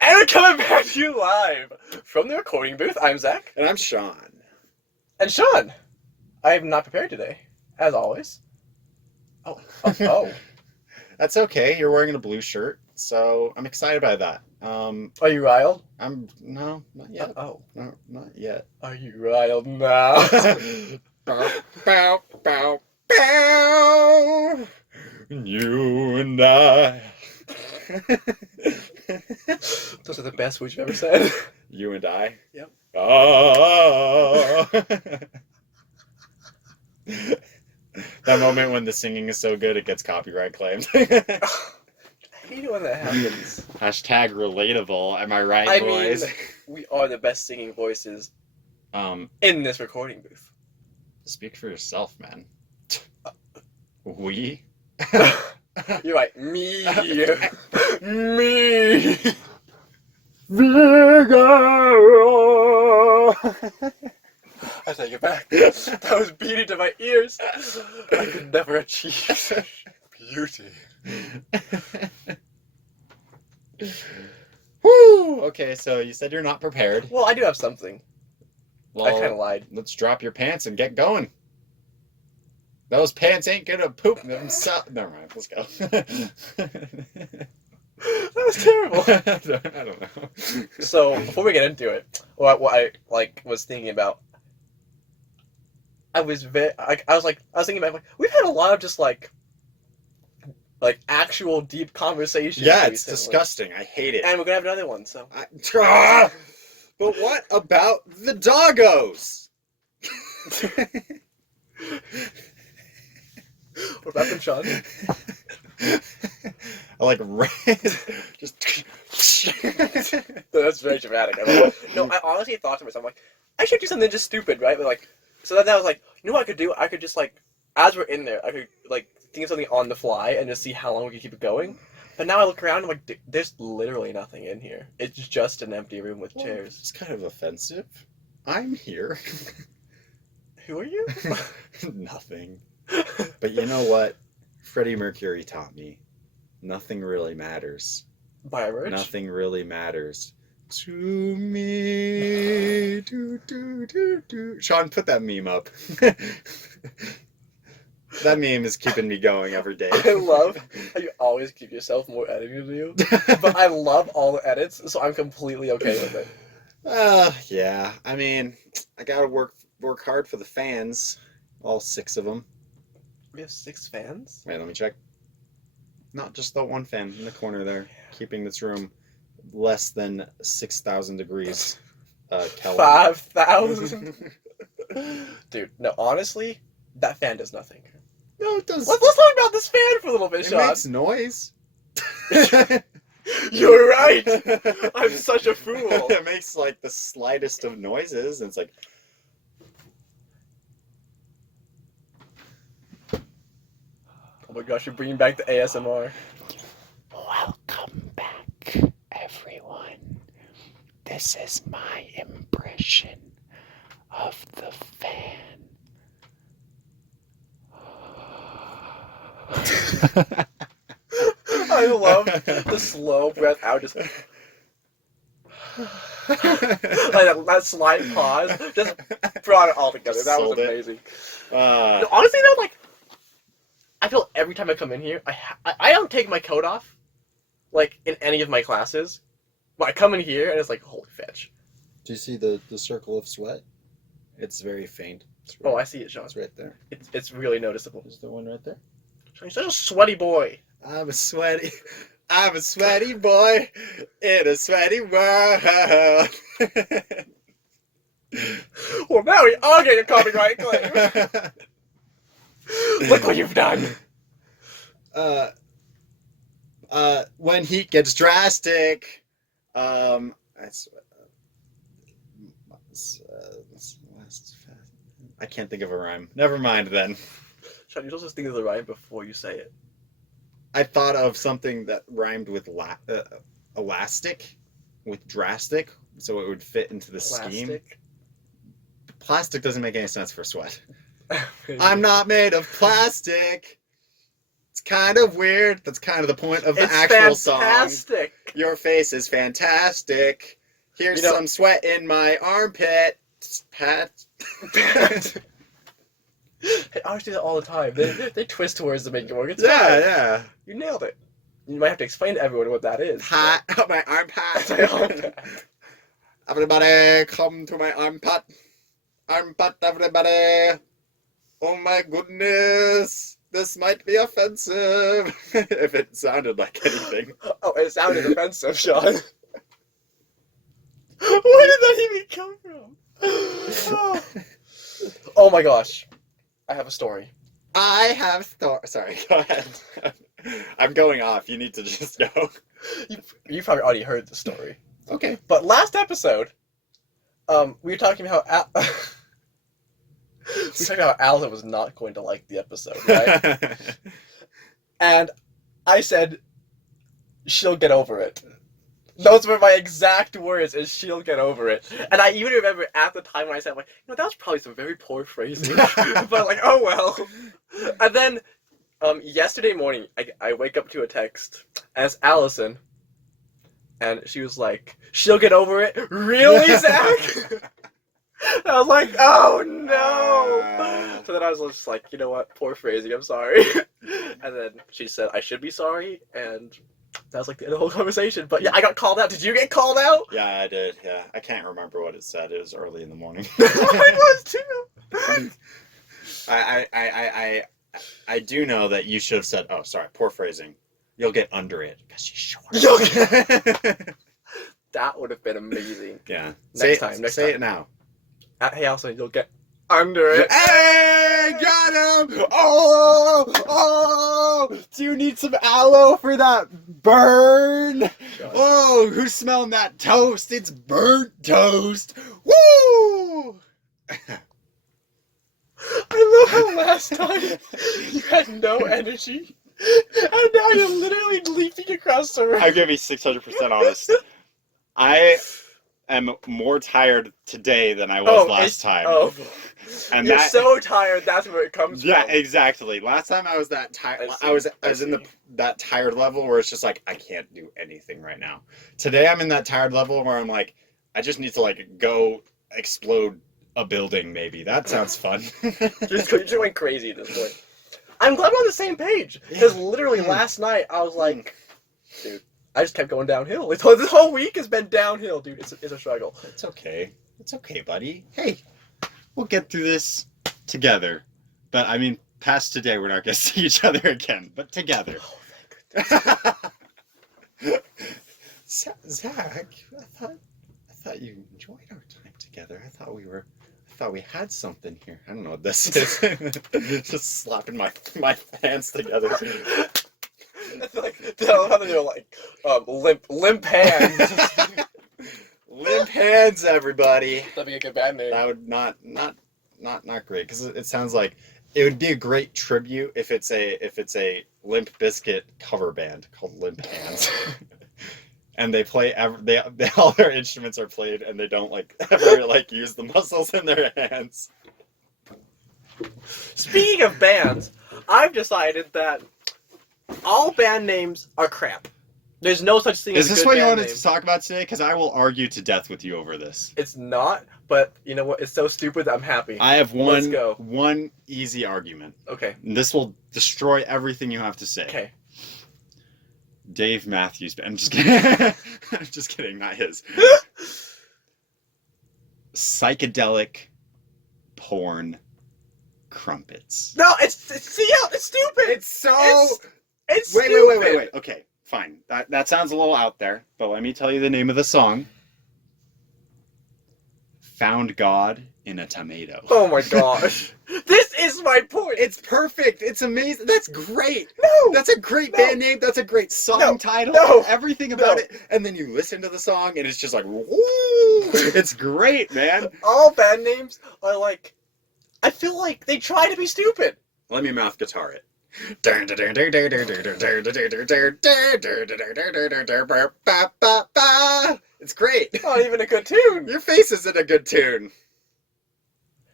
And we're coming back to you live from the recording booth. I'm Zach. And I'm Sean. And Sean. I am not prepared today, as always. Oh. That's okay. You're wearing a blue shirt, so I'm excited by that. Are you riled? No, not yet. No, not yet. Are you riled now? Bow, bow, bow, bow. You and I. Those are the best words you've ever said. You and I? Yep. Oh. That moment when the singing is so good it gets copyright claimed. I hate it when that happens. Hashtag relatable. Am I right, boys? Mean, we are the best singing voices in this recording booth. Speak for yourself, man. We? You're right. Me. Me. Vigor. I take it back. That was beating to my ears. I could never achieve beauty. Woo! Okay, so you said you're not prepared. Well, I do have something. Well, I kind of lied. Let's drop your pants and get going. Those pants ain't gonna poop themselves. Never mind. Let's go. That was terrible. I don't know. So before we get into it, what I was thinking about, I was thinking about we've had a lot of just like actual deep conversations. Yeah, it's recently. disgusting. I hate it. And we're gonna have another one. So. But what about the doggos? What about them, Sean? I like red. Just. That's very dramatic. No, I honestly thought to myself, like, I should do something just stupid, right? But so then I was like, you know what I could do? I could just as we're in there, I could think of something on the fly and just see how long we could keep it going. But now I look around and I'm like, there's literally nothing in here. It's just an empty room with chairs. It's kind of offensive. I'm here. Who are you? Nothing. But you know what? Freddie Mercury taught me. Nothing really matters. By a word? Nothing really matters to me. Do, do, do, do. Sean, put that meme up. That meme is keeping me going every day. I love how you always give yourself more editing to do. But I love all the edits, so I'm completely okay with it. Yeah. I mean, I gotta work hard for the fans. All 6 of them. We have 6 fans? Wait, let me check. Not just the one fan in the corner there, keeping this room less than 6,000 degrees Kelvin. 5,000? Dude, no, honestly, that fan does nothing. No, it does. Let's talk about this fan for a little bit, It Sean. makes noise. You're right! I'm such a fool. It makes like the slightest of noises, and it's like... Oh my gosh, you're bringing back the ASMR. Welcome back, everyone. This is my impression of the fan. I love the slow breath out, just... like that slight pause, just brought it all together. That was amazing. No, honestly though, I feel every time I come in here, I don't take my coat off, in any of my classes, but I come in here and it's like, holy fetch. Do you see the circle of sweat? It's very faint. Oh, I see it, Sean. It's right there. It's really noticeable. Is the one right there? Sean, you're such a sweaty boy. I'm a sweaty boy in a sweaty world. Well, now we are getting a copyright claim. Look what you've done. When heat gets drastic, I can't think of a rhyme. Never mind then. Sean, you're supposed to think of the rhyme before you say it. I thought of something that rhymed with elastic, with drastic, so it would fit into the scheme. Plastic doesn't make any sense for sweat. I'm not made of plastic. It's kind of weird. That's kind of the point of the It's actual song. fantastic. Your face is fantastic. Here's some sweat in my armpit. Pat. I always do that all the time. They twist words to make it work. It's Yeah, fine. yeah. You nailed it. You might have to explain to everyone what that is. Pat. My armpit. My armpit. Everybody, come to my armpit. Armpit, everybody. Oh my goodness. This might be offensive. If it sounded like anything. Oh, it sounded offensive, Sean. Where did that even come from? Oh my gosh. I have a story. Sorry, go ahead. I'm going off. You need to just go. You probably already heard the story. Okay. But last episode, we were talking about how Alan was not going to like the episode, right? And I said, she'll get over it. Those were my exact words, is she'll get over it. And I even remember at the time when I said, like, that was probably some very poor phrasing. But like, oh well. And then, yesterday morning, I wake up to a text, and it's Allison. And she was like, she'll get over it? Really, Zach? And I was like, oh no! So then I was just like, you know what, poor phrasing, I'm sorry. And then she said, I should be sorry, and that was like the end of the whole conversation. But yeah, I got called out. Did you get called out? Yeah, I did, yeah. I can't remember what it said. It was early in the morning. I was too! I do know that you should have said, oh, sorry, poor phrasing. You'll get under it, because she's short. That would have been amazing. Yeah. Next time. Say it now. Hey, Allison, you'll get under it. Hey, got him! Oh! Do you need some aloe for that burn? God. Oh, who's smelling that toast? It's burnt toast. Woo! I love how last time you had no energy, and now you're literally leaping across the room. I'm gonna be 600% honest. I am more tired today than I was last time. Oh, and you're so tired. That's where it comes from. Yeah, exactly. Last time I was that tired. I was in that tired level where it's just like I can't do anything right now. Today I'm in that tired level where I'm like, I just need to like go explode a building. Maybe that sounds fun. You're going crazy at this point. I'm glad we're on the same page because literally last night I was like, dude, I just kept going downhill. This whole week has been downhill, dude. It's a struggle. It's okay. It's okay, buddy. Hey, we'll get through this together. But I mean, past today, we're not gonna see each other again. But together. Oh, thank goodness. Zach, I thought you enjoyed our time together. I thought we had something here. I don't know what this is. Just slapping my hands together. It's like how they're like limp hands. Limp hands, everybody. That'd be a good band name. That would not great because it sounds like it would be a great tribute if it's a Limp Bizkit cover band called Limp Hands. And they play they all their instruments are played and they don't ever use the muscles in their hands. Speaking of bands, I've decided that all band names are crap. There's no such thing as a good band name. Is this what you wanted to talk about today? Because I will argue to death with you over this. It's not, but you know what? It's so stupid that I'm happy. I have Let's go. one easy argument. Okay. And this will destroy everything you have to say. Okay. Dave Matthews Band. I'm just kidding. I'm just kidding, not his. Psychedelic porn crumpets. No, it's stupid. It's so... It's Wait. stupid. Okay, fine. That sounds a little out there, but let me tell you the name of the song. Found God in a Tomato. Oh my gosh. This is my point. It's perfect. It's amazing. That's great. No. That's a great band name. That's a great song title. No. Everything about it. And then you listen to the song and it's just like, woo! It's great, man. All band names are like, I feel like they try to be stupid. Let me mouth guitar it. It's great. Not even a good tune. Your face isn't a good tune.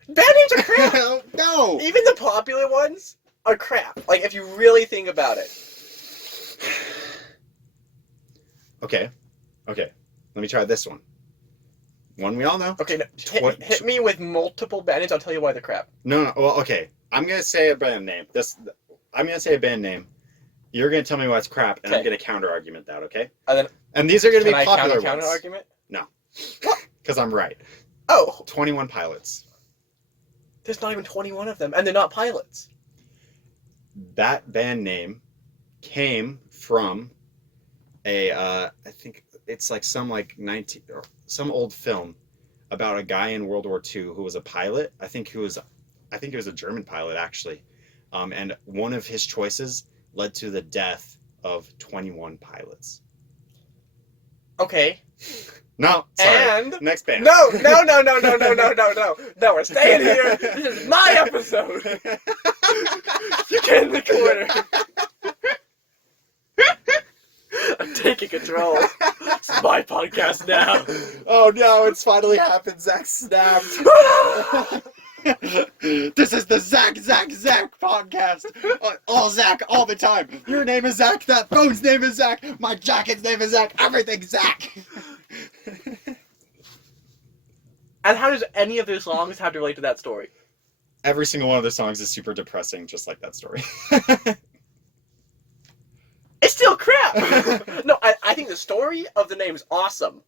Band names are crap. No. Even the popular ones, are crap. Like, if you really think about it. Okay. Let me try this one. One we all know. Okay, no, hit me with multiple band names. I'll tell you why they're crap. No. Well, okay. I'm gonna say a band name. I'm gonna say a band name. You're gonna tell me why it's crap, and I'm gonna counter argument that. Okay. And these are gonna be popular ones. Counter argument? No. Because I'm right. Oh. 21 Pilots. There's not even 21 of them, and they're not pilots. That band name came from I think it's like some old film about a guy in World War II who was a pilot. I think he was a German pilot actually, and one of his choices led to the death of 21 pilots. Okay. No, sorry. And next band. No, we're staying here. This is my episode. You get in the corner. I'm taking control. It's my podcast now. Oh no, it's finally happened. Zach snapped. This is the Zach podcast. All Zach, all the time. Your name is Zach. That phone's name is Zach. My jacket's name is Zach. Everything's Zach. And how does any of their songs have to relate to that story? Every single one of their songs is super depressing, just like that story. It's still crap. No, I think the story of the name is awesome,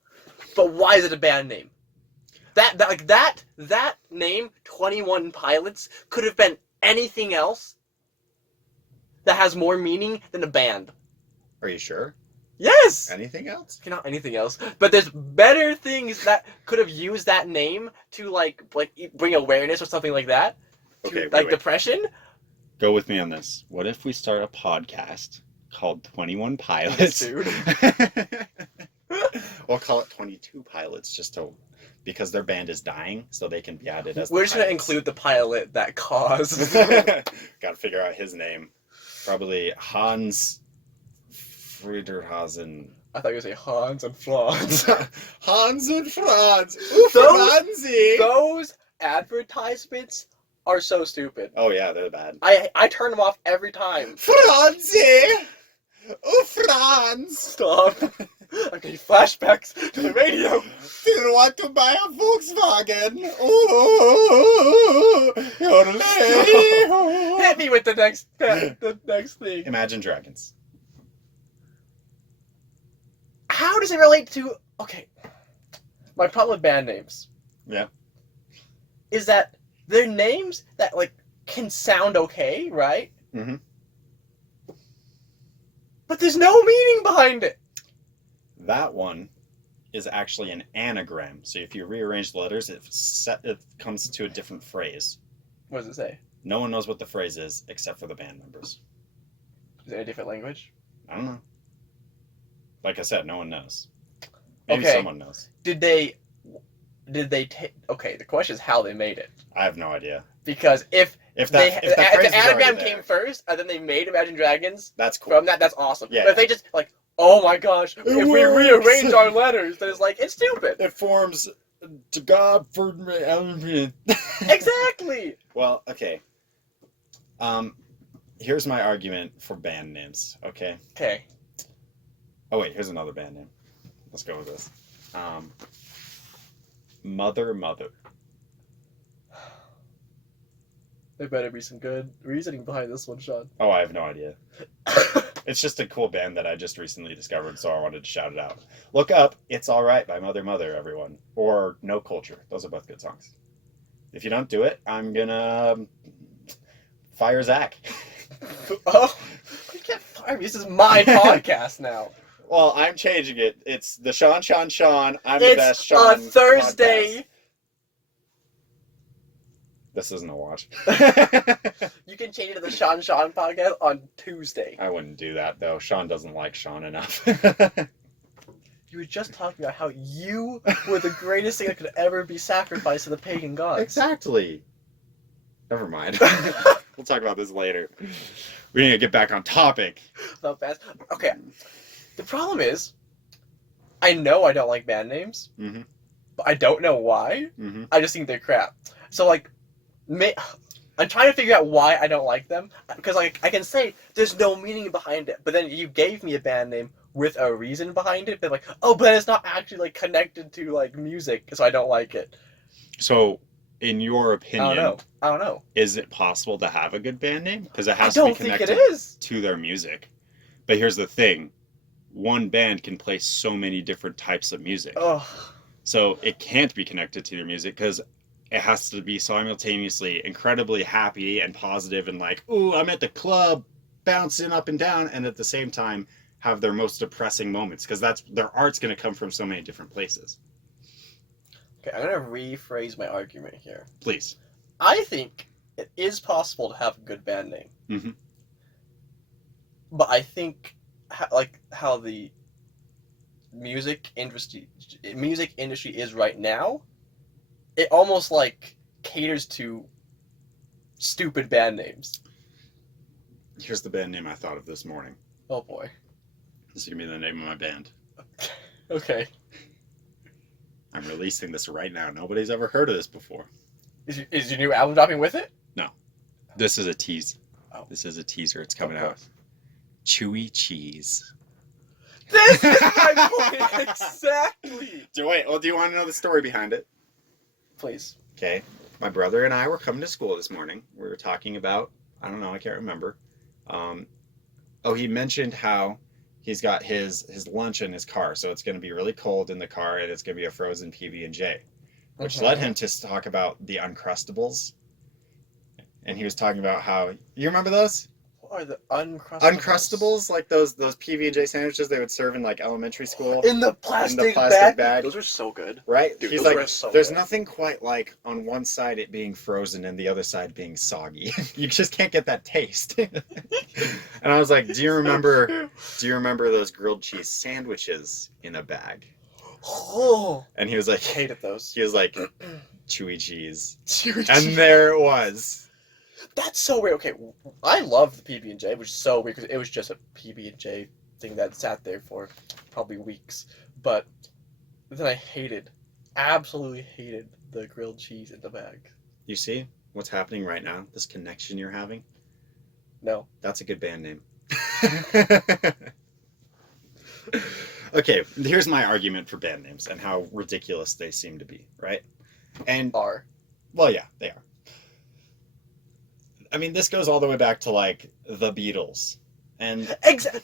but why is it a band name? That name, 21 Pilots, could have been anything else that has more meaning than a band. Are you sure? Yes! Anything else? Okay, not anything else. But there's better things that could have used that name to, like bring awareness or something like that. Okay, wait. Depression? Go with me on this. What if we start a podcast called 21 Pilots? Dude. We'll call it 22 Pilots because their band is dying, so they can be added as We're just going to include the pilot that caused. Gotta figure out his name. Probably Hans Friederhausen. I thought you were going to say Hans and Franz. Hans and Franz. Those advertisements are so stupid. Oh yeah, they're bad. I turn them off every time. Franzi! Oh, Franz! Stop. I'm getting flashbacks to the radio. Do you want to buy a Volkswagen? Oh, hit me with the next thing. Imagine Dragons. How does it relate to... Okay. My problem with band names. Yeah. Is that they're names that, can sound okay, right? Mm-hmm. But there's no meaning behind it. That one is actually an anagram. So if you rearrange the letters, it comes to a different phrase. What does it say? No one knows what the phrase is except for the band members. Is it a different language? I don't know. Like I said, no one knows. Maybe someone knows. Did they take... Okay, the question is how they made it. I have no idea. Because if the anagram came first, and then they made Imagine Dragons... That's cool. From that's awesome. Yeah. But if they just, oh my gosh, if we rearrange our letters, then it's stupid. It forms to God for me. Exactly. Well, okay. Here's my argument for band names, okay? Okay. Oh wait, here's another band name. Let's go with this. Mother. There better be some good reasoning behind this one, Sean. Oh, I have no idea. It's just a cool band that I just recently discovered, so I wanted to shout it out. Look up It's Alright by Mother, everyone. Or No Culture. Those are both good songs. If you don't do it, I'm gonna fire Zach. Oh, you can't fire me. This is my podcast now. Well, I'm changing it. It's the Sean. I'm the best Sean. It's a Thursday. Podcast. This isn't a watch. You can change it to the Sean podcast on Tuesday. I wouldn't do that, though. Sean doesn't like Sean enough. You were just talking about how you were the greatest thing that could ever be sacrificed to the pagan gods. Exactly. Never mind. We'll talk about this later. We need to get back on topic. Not fast. Okay. The problem is, I know I don't like band names, but I don't know why. I just think they're crap. So, I'm trying to figure out why I don't like them because like I can say there's no meaning behind it, but then you gave me a band name with a reason behind it. But like, oh, but it's not actually like connected to like music, so I don't like it. So, in your opinion, I don't know. is it possible to have a good band name? Because it I has to be don't think it connected is. to their music. But here's the thing: one band can play so many different types of music. Oh, So it can't be connected to their music because it has to be simultaneously incredibly happy and positive and like, ooh, I'm at the club bouncing up and down, and at the same time have their most depressing moments because that's their art's going to come from so many different places. okay. I'm gonna rephrase my argument here. Please. I think it is possible to have a good band name, Mm-hmm. but I think how the music industry is right now, it almost like caters to stupid band names. Here's the band name I thought of this morning. Oh boy. This is going to be the name of my band. Okay. I'm releasing this right now. Nobody's ever heard of this before. Is your new album dropping with it? No. This is a tease. Oh. This is a teaser. It's coming Of out. course. Chewy Cheese. This is my point exactly. Do you want to know the story behind it? Please. Okay. My brother and I were coming to school this morning. We were talking about, I don't know, I can't remember. He mentioned how he's got his lunch in his car, so it's going to be really cold in the car, and it's going to be a frozen PB&J, which led him to talk about the Uncrustables. And he was talking about how, you remember those? What are the Uncrustables? Uncrustables, like those PB&J sandwiches they would serve in like elementary school. In the plastic bag. Those are so good. Right? Dude, He's those like, are so there's good. nothing quite like on one side it being frozen and the other side being soggy. You just can't get that taste. And I was like, do you remember those grilled cheese sandwiches in a bag? Oh, And he was like, hated those. he was like, chewy cheese. Chewy And cheese. there it was. That's so weird. Okay, I love the PB&J, which is so weird because it was just a PB&J thing that sat there for probably weeks. But then I absolutely hated the grilled cheese in the bag. You see what's happening right now? This connection you're having? No. That's a good band name. Okay, here's my argument for band names and how ridiculous they seem to be, right? And well, yeah, they are. I mean, this goes all the way back to like the Beatles, and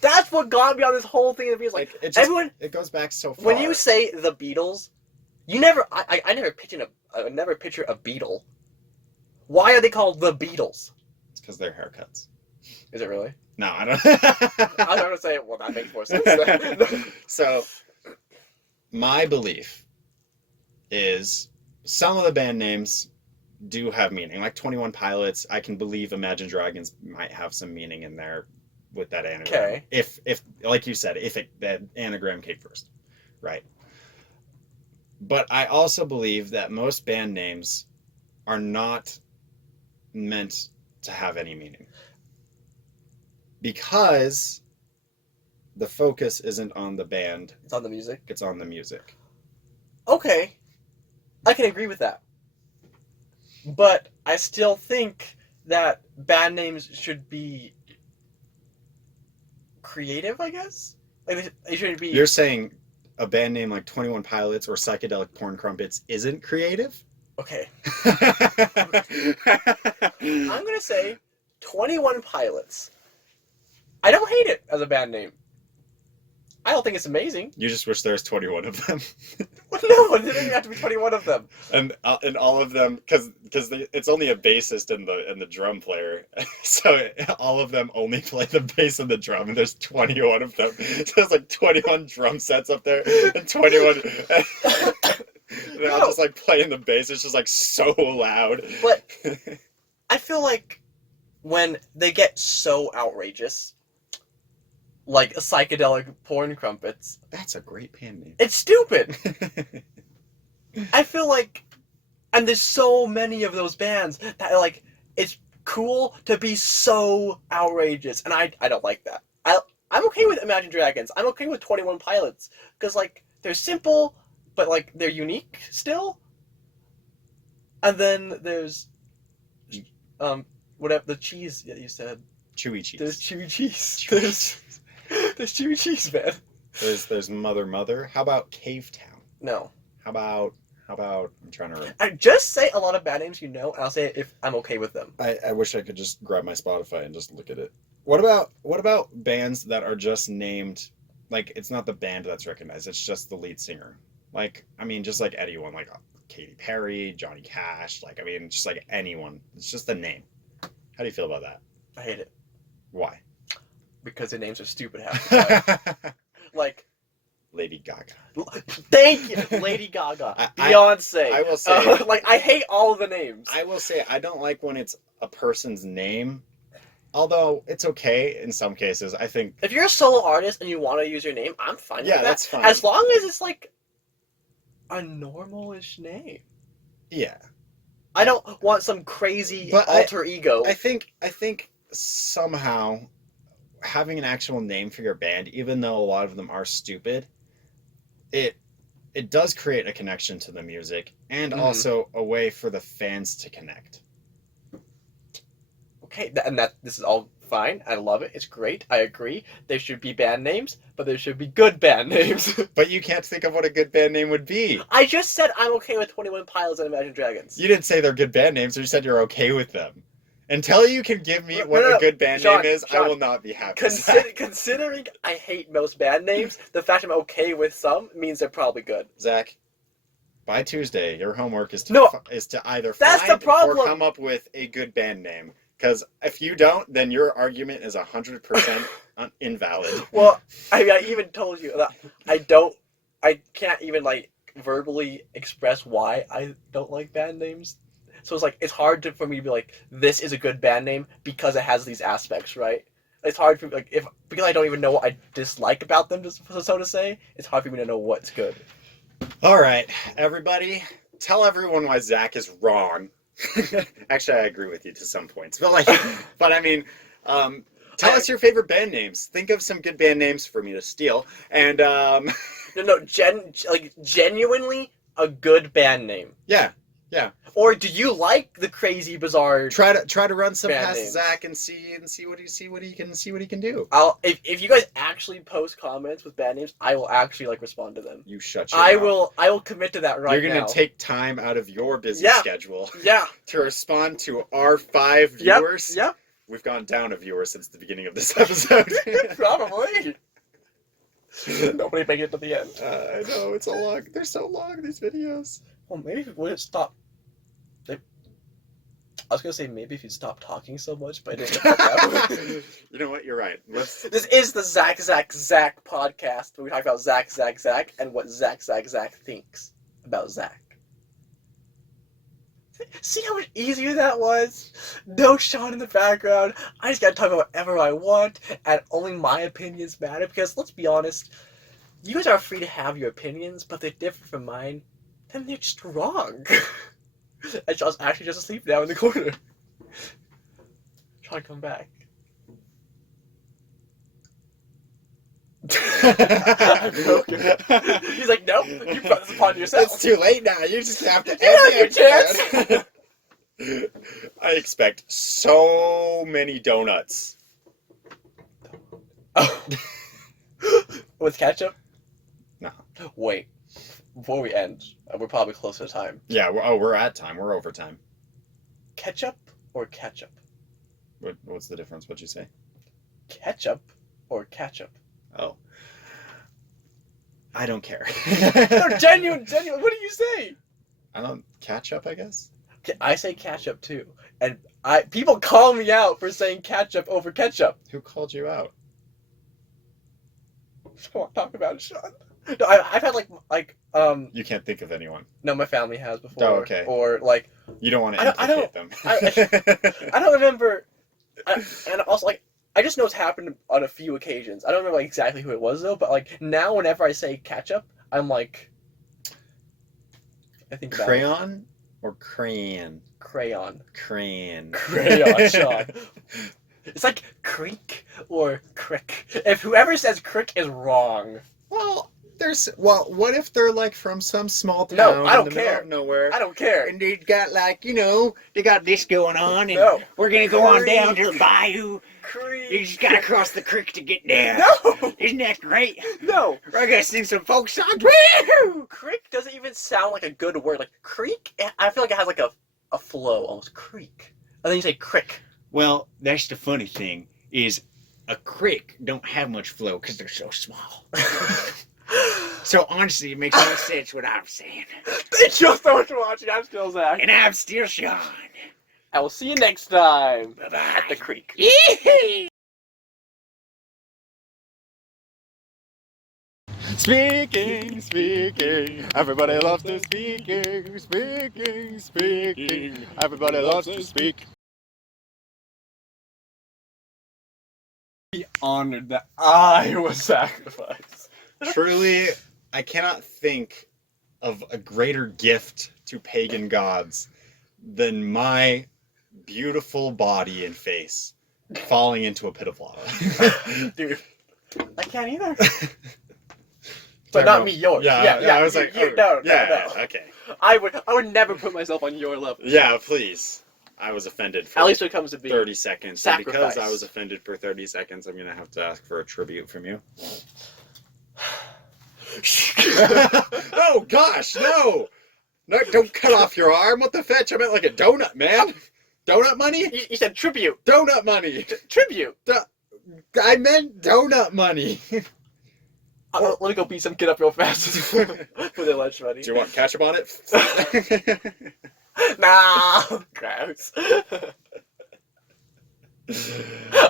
that's what got me on this whole thing. It was like everyone. It goes back so far. When you say the Beatles, I never picture a Beetle. Why are they called the Beatles? It's because they're haircuts. Is it really? No, I don't. I was going to say, well, that makes more sense. So, my belief is some of the band names do have meaning. Like 21 Pilots, I can believe Imagine Dragons might have some meaning in there with that anagram. Okay. If like you said, that anagram came first, right? But I also believe that most band names are not meant to have any meaning. Because the focus isn't on the band. It's on the music? It's on the music. Okay. I can agree with that. But I still think that band names should be creative, I guess? Like, they shouldn't be... You're saying a band name like 21 Pilots or Psychedelic Porn Crumpets isn't creative? Okay. I'm going to say 21 Pilots. I don't hate it as a band name. I don't think it's amazing. You just wish there was 21 of them. No, it didn't even have to be 21 of them. And all of them, because it's only a bassist and the drum player, so all of them only play the bass and the drum, and there's 21 of them. So there's like 21 drum sets up there, and 21. They're all just like playing the bass. It's just like so loud. But I feel like when they get so outrageous, like a Psychedelic Porn Crumpets, that's a great band name. It's stupid. I feel like, and there's so many of those bands that like it's cool to be so outrageous, and I don't like that. I'm okay with Imagine Dragons. I'm okay with 21 Pilots because like they're simple, but like they're unique still. And then there's whatever the cheese that you said. Chewy cheese. There's chewy cheese. Chewy cheese. There's chewy cheese, man. There's Mother. How about Cave Town? No. How about I'm trying to remember. I just say a lot of bad names, and I'll say it if I'm okay with them. I wish I could just grab my Spotify and just look at it. What about bands that are just named, like, it's not the band that's recognized, it's just the lead singer. Like, I mean, just like anyone, like Katy Perry, Johnny Cash, like, I mean, just like anyone. It's just the name. How do you feel about that? I hate it. Why? Because their names are stupid half the time. Like, Lady Gaga. Thank you, Lady Gaga, Beyonce. I will say, like, I hate all of the names. I will say, I don't like when it's a person's name. Although it's okay in some cases. I think if you're a solo artist and you want to use your name, I'm fine with that. Yeah, that's fine. As long as it's like a normal-ish name. Yeah. I don't want some crazy But alter ego. I think somehow having an actual name for your band, even though a lot of them are stupid, it does create a connection to the music and also a way for the fans to connect. Okay, this is all fine. I love it. It's great. I agree. There should be band names, but there should be good band names. But you can't think of what a good band name would be. I just said I'm okay with 21 Pilots and Imagine Dragons. You didn't say they're good band names, you said you're okay with them. Until you can give me what a good band name is, I will not be happy. Considering I hate most band names, the fact I'm okay with some means they're probably good. Zach, by Tuesday, your homework is to either that's find the problem. or come up with a good band name. Because if you don't, then your argument is 100% invalid. Well, I even told you that I can't even, like, verbally express why I don't like band names. So it's hard for me to be like, this is a good band name because it has these aspects, right? It's hard for me, like, because I don't even know what I dislike about them, so to say, it's hard for me to know what's good. All right, everybody, tell everyone why Zach is wrong. Actually, I agree with you to some points, but I mean, tell us your favorite band names. Think of some good band names for me to steal, and genuinely a good band name. Yeah. Or do you like the crazy, bizarre? Try to run some past names. Zach and see what he can do. If you guys actually post comments with band names, I will actually respond to them. You shut your mouth. I will commit to that right now. You're gonna take time out of your busy schedule. Yeah. To respond to our 5 viewers. Yep. We've gone down a viewer since the beginning of this episode. Probably. Nobody make it to the end. I know, it's so long. They're so long, these videos. Well, maybe if we wouldn't stop. I was gonna say maybe if you'd stop talking so much, but I didn't. You know what? You're right. This is the Zach podcast where we talk about Zach, and what Zach thinks about Zach. See how much easier that was? No Sean in the background. I just gotta talk about whatever I want, and only my opinions matter. Because let's be honest, you guys are free to have your opinions, but they're different from mine. Then they're just wrong. I was actually just asleep now in the corner. Try to come back. I broke it. He's like, nope, you brought this upon yourself. It's too late now. You just have to end your chance. I expect so many donuts. With ketchup? No. Wait. Before we end, we're probably close to time. Yeah, we're at time. We're over time. Ketchup or ketchup? What's the difference? What'd you say? Ketchup or ketchup? Oh. I don't care. No, genuine. What do you say? Ketchup, I guess? I say ketchup too. And people call me out for saying ketchup over ketchup. Who called you out? I don't want to talk about it, Sean. No, I've had You can't think of anyone. No, my family has before. Oh, okay. Or you don't want to implicate them. I don't remember. And also I just know it's happened on a few occasions. I don't remember exactly who it was though. But now, whenever I say ketchup, I'm like, I think about crayon or crayon. Crayon. Crayon, Sean. It's like creek or crick. If whoever says crick is wrong. Well, what if they're like from some small town No, I don't in the middle care. of nowhere? I don't care. And they got like, they got this going on, and No. we're gonna go on down to the bayou. Creek. You just gotta cross the creek to get there. No. Isn't that great? No. We're gonna sing some folk songs. Woo! Creek doesn't even sound like a good word. Like creek, I feel like it has like a flow almost. Creek. And then you say crick. Well, that's the funny thing, is a creek don't have much flow because they're so small. So honestly, it makes no sense what I'm saying. Thank you so much for watching. I'm still Zach. And I'm still Sean. I will see you next time. Bye-bye. At the creek. Yee! Speaking, everybody loves to speaking, everybody loves to speak. Be honored that I was sacrificed. Truly, I cannot think of a greater gift to pagan gods than my beautiful body and face falling into a pit of lava. Dude, I can't either. But not me, yours. Yeah, I was you, like, no, yeah, okay. I would never put myself on your level. Yeah, please. I was offended for At least when it comes to being 30 seconds. sacrifice. And because I was offended for 30 seconds, I'm going to have to ask for a tribute from you. Oh, gosh, no! No, don't cut off your arm. What the fetch? I meant like a donut, man. Donut money? You said tribute. Donut money. Tribute. I meant donut money. Let me go beat some kid up real fast for their lunch money. Do you want ketchup on it? Nah, gross.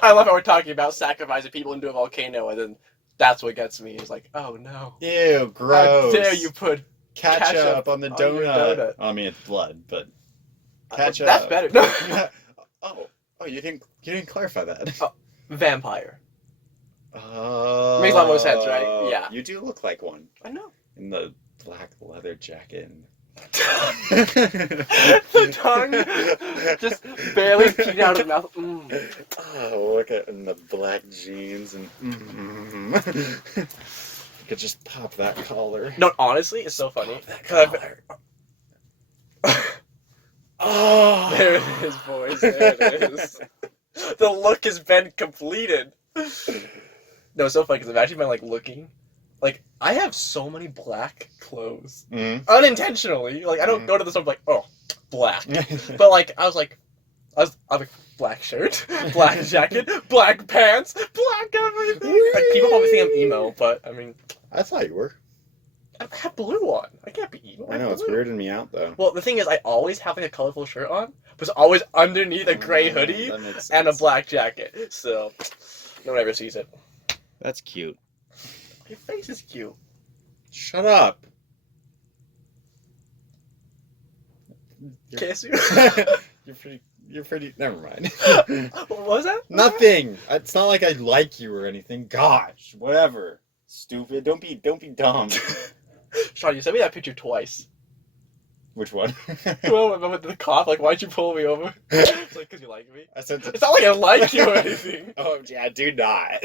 I love how we're talking about sacrificing people into a volcano, and then that's what gets me. Is like, oh no. Ew, gross. How dare you put ketchup on the on your donut. donut. I mean, it's blood, but ketchup. That's better. No. Oh, you didn't clarify that. Vampire. Oh. Makes a lot more sense, right? Yeah. You do look like one. I know. In the black leather jacket. The tongue just barely peeked out of the mouth. Mm. Oh, look at in the black jeans and you could just pop that collar. No, honestly, it's so funny. Oh, There it is, boys. There it is. The look has been completed. No, it's so funny because I've actually been like looking. Like, I have so many black clothes. Mm. Unintentionally. Like, I don't go to the store like, oh, black. But like, I was like, black shirt, black jacket, black pants, black everything. Like, people probably think I'm emo, but I mean, I thought you were. I have blue on. I can't be emo. I know, it's weirding me out though. Well, the thing is, I always have like a colorful shirt on, but it's always underneath a gray hoodie That makes and a sense. black jacket. So, no one ever sees it. That's cute. Your face is cute. Shut up. Kiss you. You're pretty. Never mind. What was that? Nothing. It's not like I like you or anything. Gosh, whatever. Stupid. Don't be dumb. Sean, you sent me that picture twice. Which one? Well, with the cough, like, why'd you pull me over? It's like, because you like me. I sent it. It's not like I like you or anything. Oh, yeah, I do not.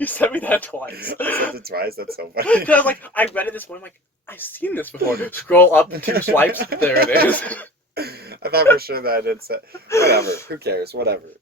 You sent me that twice. I sent it twice. That's so funny. Because I was like, I read it this morning, I'm like, I've seen this before. Scroll up 2 swipes, there it is. I thought for sure that I did say. Whatever. Who cares? Whatever.